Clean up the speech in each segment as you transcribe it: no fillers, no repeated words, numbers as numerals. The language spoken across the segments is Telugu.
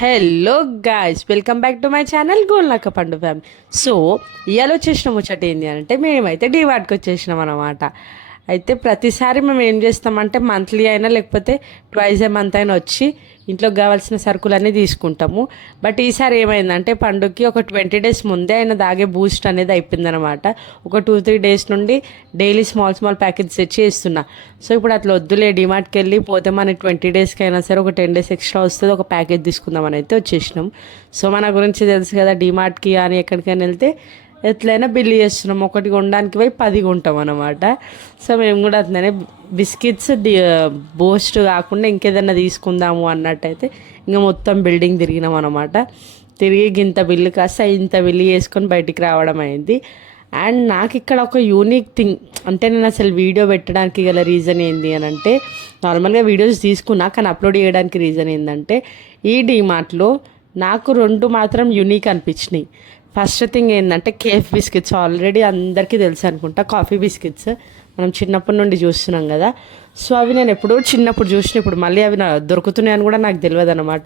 Hello guys, welcome back to my channel Golnaka పండు ఫ్యామిలీ. సో ఇవాళ వచ్చేసిన ముచ్చట ఏంటి అంటే మేమైతే డీమార్ట్కి వచ్చేసినాం అనమాట. అయితే ప్రతిసారి మేము ఏం చేస్తామంటే మంత్లీ అయినా లేకపోతే ట్వైస్ ఏ మంత్ అయినా వచ్చి ఇంట్లోకి కావాల్సిన సరుకులన్నీ తీసుకుంటాము. బట్ ఈసారి ఏమైందంటే పండుగకి ఒక 20 డేస్ ముందే ఆయన దాగే బూస్ట్ అనేది అయిపోయిందనమాట. ఒక 2-3 డేస్ నుండి డైలీ స్మాల్ ప్యాకెట్స్ తెచ్చి ఇస్తున్నా. సో ఇప్పుడు అట్లా వద్దులే, డిమార్ట్కి వెళ్ళి పోతే మన 20 డేస్కి అయినా సరే ఒక 10 డేస్ ఎక్స్ట్రా వస్తుంది, ఒక ప్యాకెట్ తీసుకుందామని అయితే వచ్చేసినాం. సో మన గురించి తెలుసు కదా, డిమార్ట్కి కానీ ఎక్కడికైనా వెళ్తే ఎట్లయినా బిల్లు చేస్తున్నాం. ఒకటి కొనడానికి పోయి 10 కొంటాం అనమాట. సో మేము కూడా అట్లనే బిస్కెట్స్ బూస్ట్ కాకుండా ఇంకేదన్నా తీసుకుందాము అన్నట్టయితే ఇంకా మొత్తం బిల్డింగ్ తిరిగినాం అనమాట. తిరిగి ఇంత బిల్లు కాస్త ఇంత బిల్లు చేసుకొని బయటికి రావడం అయింది. అండ్ నాకు ఇక్కడ ఒక యూనిక్ థింగ్ అంటే, నేను అసలు వీడియో పెట్టడానికి గల రీజన్ ఏంటి అని అంటే, నార్మల్గా వీడియోస్ తీసుకున్నా కానీ అప్లోడ్ చేయడానికి రీజన్ ఏంటంటే, ఈ డీమార్ట్లో నాకు 2 మాత్రం యూనిక్ అనిపించినాయి. ఫస్ట్ థింగ్ ఏంటంటే కేఫ్ బిస్కెట్స్, ఆల్రెడీ అందరికీ తెలుసు అనుకుంటా. కాఫీ బిస్కెట్స్ మనం చిన్నప్పటి నుండి చూస్తున్నాం కదా. సో అవి నేను ఎప్పుడో చిన్నప్పుడు చూసిన, ఇప్పుడు మళ్ళీ అవి దొరుకుతున్నాయని కూడా నాకు తెలియదు అనమాట.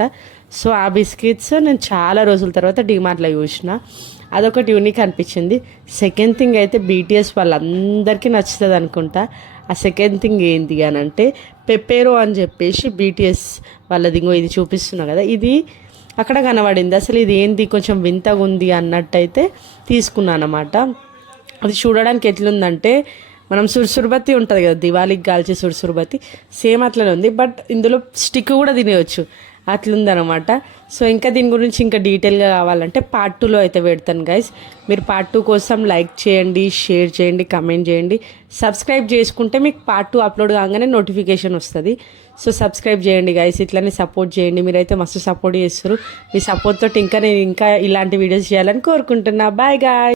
సో ఆ బిస్కెట్స్ నేను చాలా రోజుల తర్వాత డీమార్ట్లో చూసిన, అదొకటి యూనిక్ అనిపించింది. సెకండ్ థింగ్ అయితే బీటీఎస్ వాళ్ళందరికీ నచ్చుతుంది అనుకుంటా. ఆ సెకండ్ థింగ్ ఏంటి అని అంటే పెప్పేరో అని చెప్పేసి బీటీఎస్ వాళ్ళది. ఇంకో ఇది చూపిస్తున్నా కదా, ఇది అక్కడ కనబడింది. అసలు ఇది ఏంది, కొంచెం వింతగా ఉంది అన్నట్టయితే తీసుకున్నాను అనమాట. అది చూడడానికి ఎట్లుందంటే, మనం సుర్సుర్బత్తి ఉంటుంది కదా, దివాళీకి కాల్చే సుర్సుర్బత్తి, సేమ్ అట్లనే ఉంది. బట్ ఇందులో స్టిక్ కూడా తినేయచ్చు, అట్లుందనమాట. సో ఇంకా దీని గురించి ఇంకా డీటెయిల్గా కావాలంటే పార్ట్ 2లో అయితే పెడతాను గైస్. మీరు పార్ట్ 2 కోసం లైక్ చేయండి, షేర్ చేయండి, కమెంట్ చేయండి. సబ్స్క్రైబ్ చేసుకుంటే మీకు పార్ట్ 2 అప్లోడ్ కాగానే నోటిఫికేషన్ వస్తుంది. సో సబ్స్క్రైబ్ చేయండి గైస్, ఇట్లనే సపోర్ట్ చేయండి. మీరైతే మస్తు సపోర్ట్ చేస్తారు. మీ సపోర్ట్ తోటి ఇంకా నేను ఇలాంటి వీడియోస్ చేయాలని కోరుకుంటున్నా. Bye guy.